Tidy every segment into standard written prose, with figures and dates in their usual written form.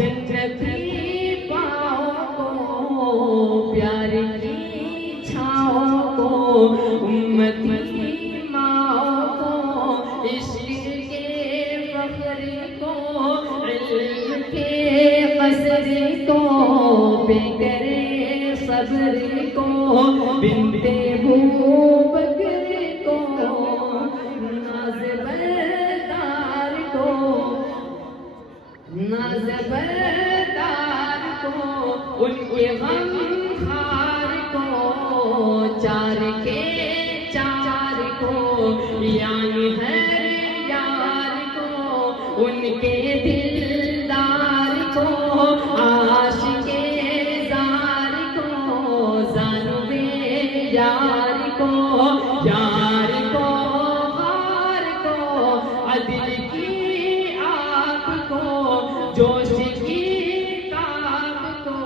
جنتی پاؤں کو، پیار کی چھاؤں کو، امتی ماؤں کو، عشق کے فخر کو، علم کے قصر کو، بے کرے صبر کو، بنت بوبکر کو، ناز بردار کو، ناز بردار کو، ان کے غم خار کو، چار کے چار کو، یعنی ہر یار کو، ان کے دلدار کو، عاشق زار کو، زانب یار کو، یار کو غار کو، عدل کی آگ کو، جوش کی تاب کو،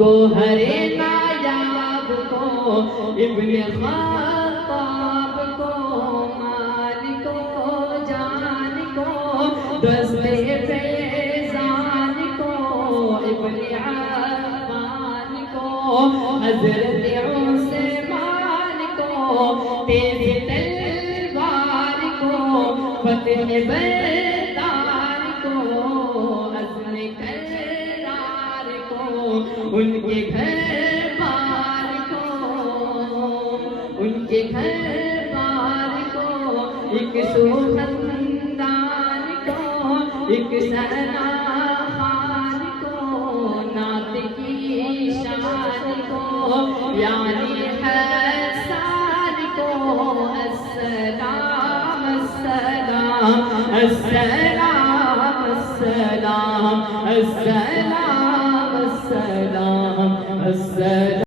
گوہر نایاب کو، ابن خطاب کو، مال کو، جان کو، دست فیضان کو، ابن عفان کو، حضرت عثمان کو، تیز تلوار کو، فتح بردار کو، عزم کرار کو، ان کے گھر بار کو، ان کے گھر بار کو، ایک سو خاندان کو، ایک سنا خان کو، نعت کی شان کو، یعنی حسان کو، السلام السلام السلام السلام السلام السلام السلام